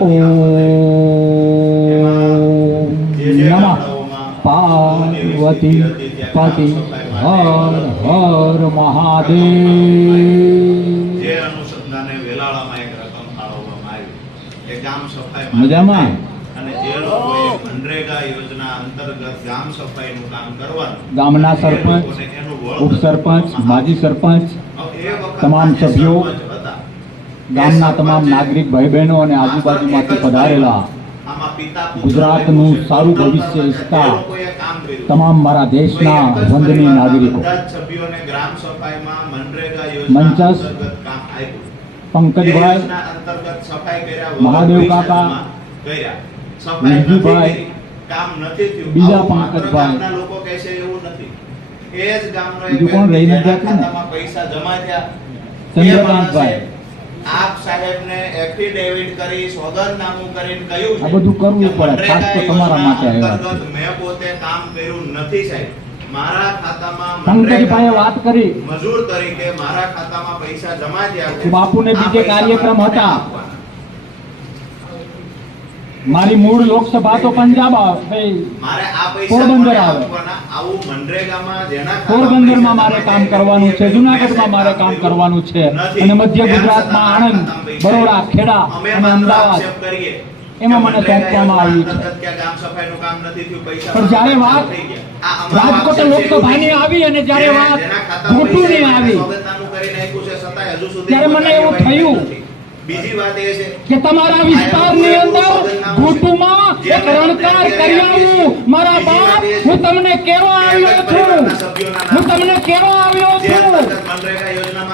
ઓમ નમઃ પાર્વતી પતિ હર હર મહાદેવ જે અનુસંધાને વેલાળામાં એક રકમ ફાળવવામાં આવી એ ગામ સફાઈ માટે મજામાં? અને જે લોકોએ મનરેગા યોજના અંતર્ગત ગામ સફાઈનું કામ કરવાનું ગામના સરપંચ ઉપસરપંચ માજી સરપંચ તમામ સભ્યો, ગામના તમામ નાગરિક ભાઈ બહેનો અને આજુબાજુમાંથી પધારેલા ગુજરાતનું સારું ભવિષ્ય કર્યું. તમામ મારા દેશના વંદનીય નાગરિકો મંચસ. પંકજભાઈ મહાદેવ કાકા. સફાઈ નથી કામ નથી થયું. બીજા ગામના લોકો કહે છે એવું નથી. એ જ ગામનો એક કોણ વ્યક્તિ રહીને જેના ને? ખાતામાં પૈસા જમા થયા. ચંદ્રકાંતભાઈ. આપ સાહેબને એફિડેવિટ કરી સોગંદનામું કરીને કહ્યું છે આ બધું કરવું પડે. ખાસ તો તમારા માટે આવ્યા મેં પોતે કામ કર્યું નથી સાહેબ મારા ખાતામાં મનરેગામાં વાત કરી મજૂર તરીકે મારા ખાતામાં પૈસા જમા થયા બાપુ ને બાપુને બીજે કાર્યક્રમ હતા. મારી મૂળ લોકસભા તો પંજાબ આવે પોરબંદર આવે. પોરબંદરમાં મારે કામ કરવાનું છે જુનાગઢમાં મારે કામ કરવાનું છે અને મધ્ય તેમ ગુજરાતમાં આણંદ બરોડા ખેડા અને અમદાવાદ. એમાં મને સોંપવામાં આવ્યું છે. પણ જ્યારે વાત રાજકોટ લોકસભાની આવી અને જ્યારે વાત ખાતામાં આવી ત્યારે મને એવું થયું. બીજી વાત એ છે કે તમારા વિસ્તારની અંદર ઘૂંટુમાં એક રણકાર કરી મારા બાપ હું તમને કેવા આવ્યો છું. હું તમને કેવા આવ્યો છું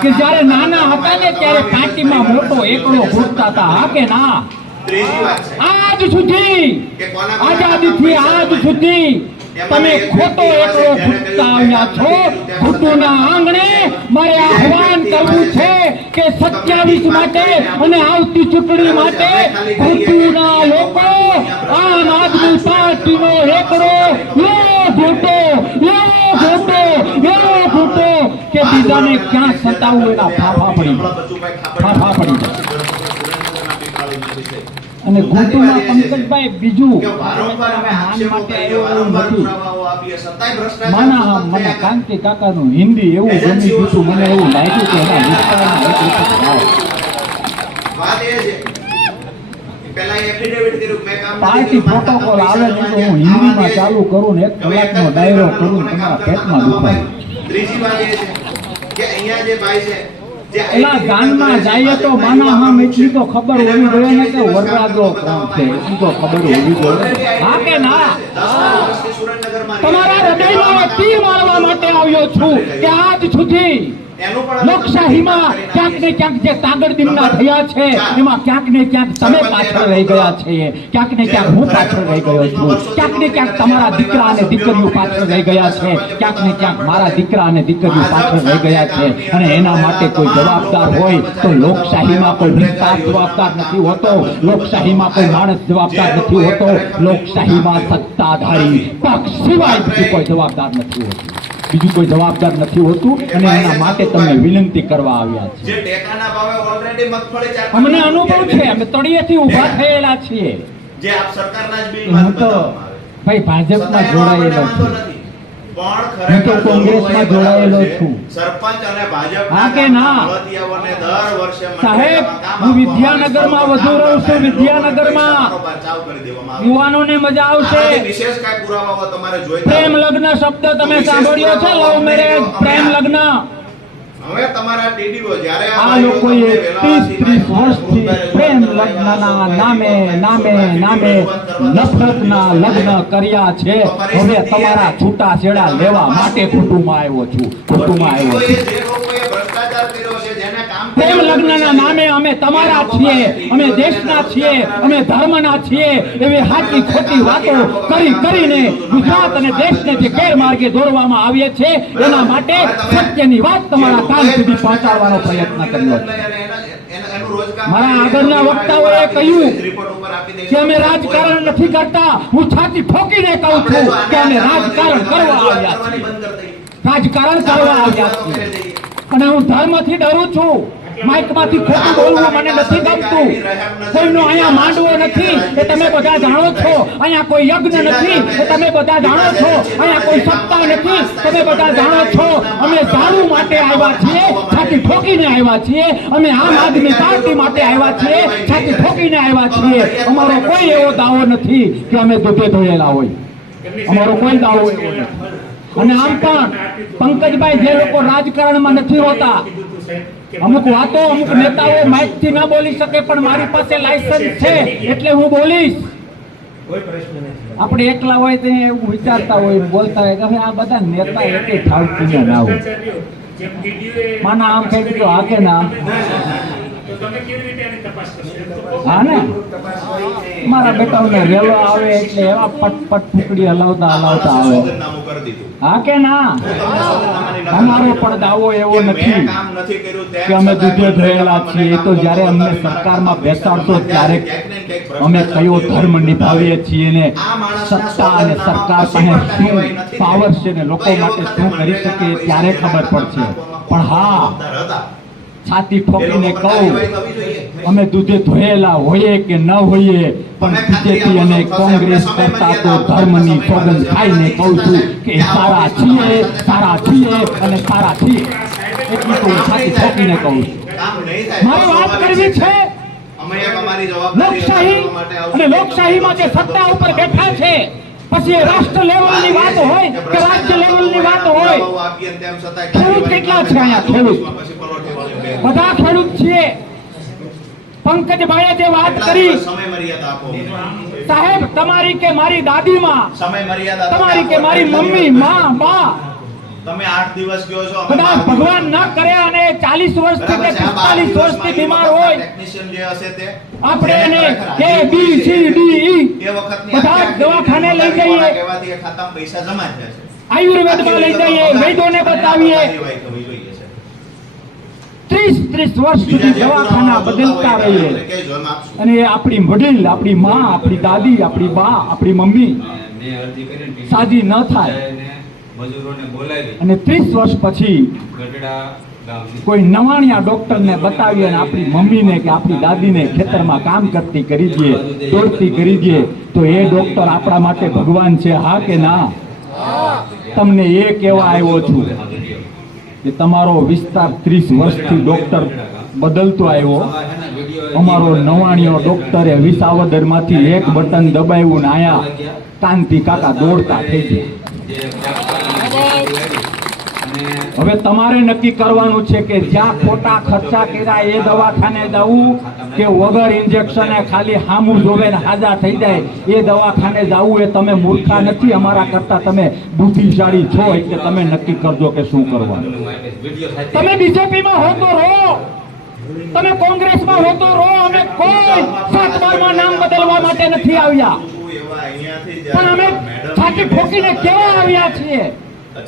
કે જ્યારે નાના હતા ને ત્યારે તમામ મોટો એકલો એકડો હતા હા કે ના? આજ સુધી આઝાદીથી આજ સુધી તમે ખોટો એકલો આવ્યા છો ઘૂંટુના આંગણે મારે આહવાન કરવું છે કે સત્યાવીસ માટે અને આવતી ચૂંટણી માટે ઘૂંટુના લોકો આમ આદમી પાર્ટીનો એકડો એવો ઘૂંટો એવો ભૂતો એવો ઘૂંટો કે બીજાને ક્યાં સતાવું એના ફાફા પડી ફાફા પડી જાય. અને ઘૂંટુમાં પંકજભાઈ બીજું માન માના. કાંતિ કાકાનું હિન્દી એવું ગમી ગયું મને એવું લાગ્યું કે એના વિસ્તારમાં પાર્ટી પ્રોટોકોલ આવે ને તો હું હિન્દીમાં ચાલુ કરું ને એક કલાકનો ડાયરો કરું તમારા પેટમાં દુખાય. ત્રીજી વાત એ છે કે અહીંયા જે ભાઈ છે ગામમાં કરે જઈએ તો માના હામ એટલી તો ખબર હોવી જોઈએ ને કે વરરાજો કોણ છે? એટલી તો ખબર હોવી જોઈએ? હા કે ના? તમારા હૃદયમાં તી મારવા માટે આવ્યો છું કે આજ સુધી લોકશાહીમાં ક્યાંક ને ક્યાંક જે કાગળદીમના થયા છે એમાં ક્યાંક ને ક્યાંક તમે પાછળ રહી ગયા છે ક્યાંક ને ક્યાંક હું પાછળ રહી ગયો છું ક્યાંક ને ક્યાંક તમારા દીકરા અને દીકરીઓ પાછળ રહી ગયા છે ક્યાંક ને ક્યાંક મારા દીકરા અને દીકરીઓ પાછળ રહી ગયા છે અને એના માટે કોઈ જવાબદાર હોય તો લોકશાહીમાં કોઈ ભ્રષ્ટાચાર જવાબદાર નથી હોતો લોકશાહીમાં કોઈ માણસ જવાબદાર નથી હોતો લોકશાહીમાં સત્તાધારી પક્ષ સિવાય કોઈ જવાબદાર નથી હોતું. બીજું કોઈ જવાબદાર નથી હોતું અને એના માટે તમને વિનંતી કરવા આવ્યા છે. અમને અનુભવ છે અમે તળિયેથી ઊભા થયેલા છીએ. જે આપ સરકારના જ બિલમાં ભાઈ ભાજપમાં જોડાયેલા છીએ. પણ હું તો કોંગ્રેસમાં જોવું એ બરાબર જોડાયેલો છું. સરપંચ અને ભાજપના હા કે ના? દર વર્ષે સાહેબ હું વિદ્યાનગરમાં વધુ રહું છું વિદ્યાનગરમાં. પૈસા કરી દેવામાં યુવાનોને મજા આવશે. વિશેષ તમારે પ્રેમ લગ્ન શબ્દ તમે સાંભળ્યો છે લવ મેરેજ પ્રેમ લગ્ન? હવે તમારા ટીડીઓ જ્યારે આ તમને ત્રીસ વર્ષથી પ્રેમ લગ્નના નામે નામે નામે નફરતના લગ્ન કર્યા છે. હવે તમારા છૂટા છેડા લેવા માટે કુટુંબમાં આવ્યો છું કુટુંબમાં આવ્યો છું જે લોકોએ ભ્રષ્ટાચાર કર્યો છે જેને કામ પ્રેમ લગ્નના નામે અમે તમારા છીએ, અમે દેશના છીએ, અમે ધર્મના છીએ એવી હાથી ખોટી વાતો કરી કરીને ગુજરાત અને દેશને જે ગેરમાર્ગે દોરવામાં આવીએ છે એના માટે સત્યની વાત તમારા કાન સુધી પહોંચાડવાનો પ્રયત્ન કર્યો કામ મારા આગળના વક્તાઓએ કહ્યું. કે અમે રાજકારણ નથી કરતા, હું છાતી ઠોકીને કહું છું કે અમે રાજકારણ કરવા આવ્યા છીએ. રાજકારણ કરવા આવ્યા છીએ અને હું ધર્મથી ડરું છું માઇકમાંથી ખોટું બોલવું મને નથી ગમતું. કોઈનો અહીંયા માંડવો નથી, એ તમે બધા જાણો છો. અહીંયા કોઈ યજ્ઞ નથી, એ તમે બધા જાણો છો. અહીંયા કોઈ સત્તા નથી, તમે બધા જાણો છો. અમે ઝાડુ માટે આવ્યા છીએ, છાતી ઠોકીને આવ્યા છીએ. અમે આમ આદમી પાર્ટી માટે આવ્યા છીએ, છાતી ઠોકીને આવ્યા છીએ. અમારો કોઈ એવો દાવો નથી કે અમે દૂધે ધોયેલા હોય. અમારો કોઈ દાવો એવો નથી. અને આમ પણ, પંકજભાઈ જે લોકો રાજકારણમાં નથી હોતા અમુક વાતો અમુક નેતાઓ માઇકથી ના બોલી શકે પણ મારી પાસે લાયસન્સ છે એટલે હું બોલીશ. આપણે એકલા હોય તો એવું વિચારતા હોય બોલતા હોય કે આ બધા નેતા એક ઠાવકીને ના હોય. માના આમ કહી દીધું આગે ને મારા બેટાઓને રેલો આવે એટલે એવા પટ પટ ફૂકડી હલાવતા હલાવતા આવે. હા કે ના? અમારો પણ દાવો એવો નથી. કે અમે દૂધે મને છીએ તો જ્યારે અમને સરકારમાં બેસાડતો ત્યારે અમે કયો ધર્મ નિભાવીએ છીએ ને? સત્તા અને સરકાર પાસે શું પાવર છે ને લોકો માટે શું કરી શકે ત્યારે ખબર પડશે. પણ હા. છાતી ઠોકીને કહું. અમે દૂધે ધોયેલા હોઈએ કે ન હોઈએ પણ બીજેપી અને કોંગ્રેસ કરતા તો ધર્મની સોગંદ ખાઈને કહું છું કે સારા છીએ સારા છીએ અને સારા છીએ. એટલું તો છાતી ઠોકીને કહું છું. મારી વાત કરવી છે? લોકશાહી. અને લોકશાહીમાં જે સત્તા ઉપર બેઠા છે પછી રાષ્ટ્ર લેવલની વાત હોય કે રાજ્ય લેવલની વાત હોય ખેડૂત કેટલા છે અહીંયા, ખેડૂત? બધા ખેડૂત છીએ પંકજભાઈએ જે વાત કરી સમય મર્યાદા આપો સાહેબ તમારી કે મારી દાદી માં સમય મર્યાદા તમારી કે મારી મમ્મી માં બા તમે આઠ દિવસ કહો છો કદાચ ભગવાન ના કરે અને ચાલીસ વર્ષથી કે બરાબર છે, આ બાર પિસ્તાલીસ દિવસમાં વર્ષથી બીમાર હોય technician જે હશે તે આપણે એને કે બી સી ડી ઈ એ વખતની બધા દવાખાને લઈ જઈએ. કહેવાથી ખાતામાં પૈસા જમા થાય છે આયુર્વેદમાં લઈ જઈએ વૈદ્યોને બતાવીએ કાર્યવાહી થવી જોઈએ છે. ત્રીસ ત્રીસ વર્ષ સુધી દવાખાના બદલતા રહીએ. અને આપણી વડીલ આપણી માં આપણી દાદી આપણી બા આપણી મમ્મી સાજી ન થાય. અને ત્રીસ વર્ષ પછી કોઈ નવાણિયા ડોક્ટરને બતાવી અને આપણી મમ્મીને કે આપણી દાદીને ખેતરમાં કામ કરતી કરી દઈએ દોડતી કરી દઈએ તો એ ડોક્ટર આપણા માટે ભગવાન છે હા કે ના તમને એ કહેવા આવ્યો છું કે તમારો વિસ્તાર ત્રીસ વર્ષથી ડોક્ટર બદલતો આવ્યો. અમારો નવાણીયો ડોક્ટરે વિસાવદરમાંથી એક બટન દબાવ્યું ને આયા કાંતિ કાકા દોડતા થઈ ગયા. હવે તમારે નક્કી કરવાનું છે કે જ્યાં ખોટા ખર્ચા કર્યા એ દવાખાને જવું કે વગર ઇન્જેક્શને ખાલી હામું જોવે હાજા થઈ જાય, એ દવાખાને જવું એ તમે મૂર્ખા નથી, અમારા કરતા તમે બુદ્ધિશાળી છો એટલે તમે નક્કી કરજો કે શું કરવાનું. તમે બીજેપીમાં હો તો રહો, તમે કોંગ્રેસમાં હો તો રહો, અમે કોઈ સાત બારમાં નામ બદલવા માટે નથી આવ્યા. પણ અમે છાતી ઠોકીને કેવા આવ્યા છીએ?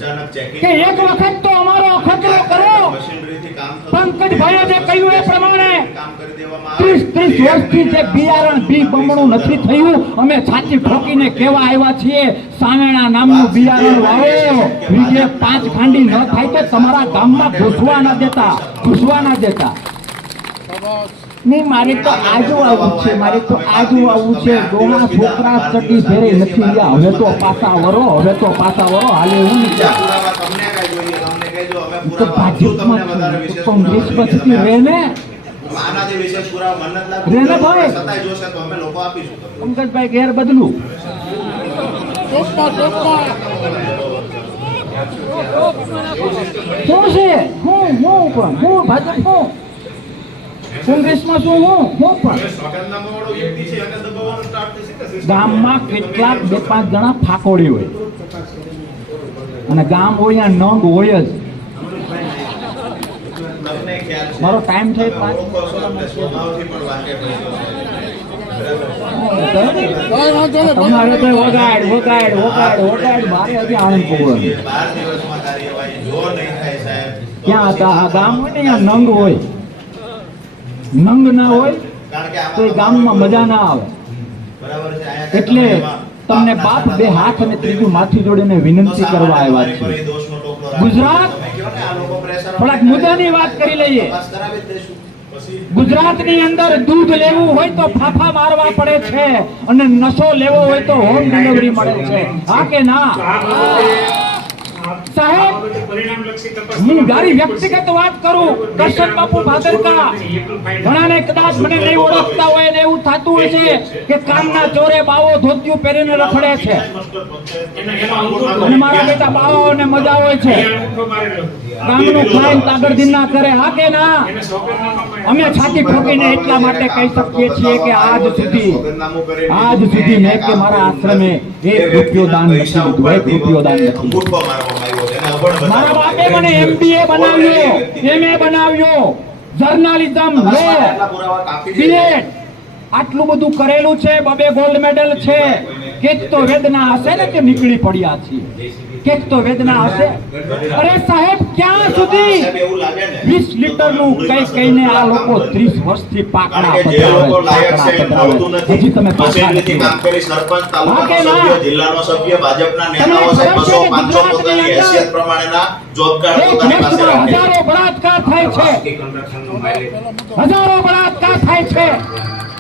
અચાનક ચેકિંગ કે એક વખત તો અમારો ખતરો કરો. મશીનરીથી કામ થતું પંકજભાઈએ જે કહ્યું એ પ્રમાણે કામ કરી દેવામાં આવે. ત્રીસ ત્રીસ વર્ષથી જે બિયારણ બી બમણું નથી થયું અમે છાતી ઠોકીને કેવા આવ્યા છીએ? સામેણા નામનું બિયારણ વાવો બીજે પાંચ ખાંડી ન થાય તો તમારા ગામમાં ઘૂસવા ના દેતા ઘૂસવા ના દેતા. નહીં, મારે તો આજુ આવવું છે, મારે તો આજુ આવવું છે. ડોહા છોકરા ચડી ફેરે નથી ગયા હવે તો પાછા વરો, હવે તો પાછા વરો. હાલે અમે તો ભાજપમાં. રહે ને ભાઈ? પંકજભાઈ ઘેર બદલું. શું છે? હું હું હું ભાજપ હું કોંગ્રેસમાં શું હું હું પણ. ગામમાં કેટલાક બે પાંચ જણા ફાકોડી હોય. અને ગામ હોય ત્યાં નંગ હોય જ. મારો ટાઈમ છે. તમારે તો. વગાડ વગાડ વગાડ વગાડ. મારે હજી આનંદ ક્યાં હતા આ ગામ હોય ને ત્યાં નંગ હોય. નંગ ના હોય કારણ કે આમાં તો એ ગામમાં મજા ના આવે. એટલે તમને બાપ બે હાથ અને કરો. ત્રીજું માથું જોડીને વિનંતી કરવા આવ્યા છે. ગુજરાત થોડાક મુદ્દાની વાત કરી લઈએ. ગુજરાતની અંદર દૂધ લેવું હોય તો ફાફા મારવા પડે છે અને નશો લેવો હોય તો હોમ ડિલિવરી મળે છે. હા કે ના? સાહેબ, હું મારી વ્યક્તિગત વાત કરું, દર્શન બાપુ ભાદરકા. ઘણાને કદાચ મને નહીં ઓળખતા હોય ને એવું થતું હોય છે કે કામના ચોરે બાવો ધોતિયું પહેરીને રખડે છે. અને મારા બેટા બાવાઓને મજા હોય છે. ગામનું ખાઈને તાગડધીન ના કરે હા કે ના અમે છાતી ઠોકીને એટલા માટે કહી શકીએ છીએ કે આજ સુધી આજ સુધી મેં કે મારા આશ્રમે એક રૂપિયો દાન નથી દીધું એક રૂપિયો દાન નથી મારા બાપે મને એમબીએ બનાવ્યો એમએ બનાવ્યો જર્નાલિઝમ લો. બીએડ આટલું બધું કરેલું છે બબે ગોલ્ડ મેડલ છે. કે તો વેદના હશે ને કે નીકળી પડ્યા છીએ? કેક તો વેદના હશે. અરે સાહેબ ક્યાં સુધી? વીસ લીટરનું કઈ કઈને આ લોકો ત્રીસ વર્ષથી પાકડા. હજી તમે જિલ્લાનો સભ્ય, ભાજપના નેતાઓ સાહેબ છે પાંચસો પોતાની હેસિયત પ્રમાણેના જોબ પોતાની પાસે વર્ષમાં રાખે છે. હજારો બળાત્કાર થાય છે. હજારો બળાત્કાર થાય છે.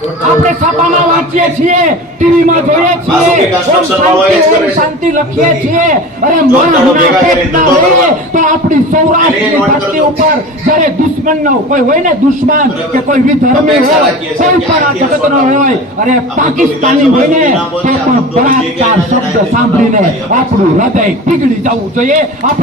આપણે છાપામાં વાંચીએ છીએ ટીવીમાં જોઈએ છીએ શાંતિ લખીએ છીએ. અરે હોઈએ તો આપણી સૌરાષ્ટ્રની ધરતી. ઉપર જ્યારે દુશ્મનનો કોઈ હોય ને દુશ્મન કે કોઈ વિધર્મી હોય કોઈ પણ આ જગતનો હોય અરે પાકિસ્તાની હોય ને તો પણ બળાત્કાર શબ્દ સાંભળીને આપણું હૃદય પીગળી જવું જોઈએ. આપણે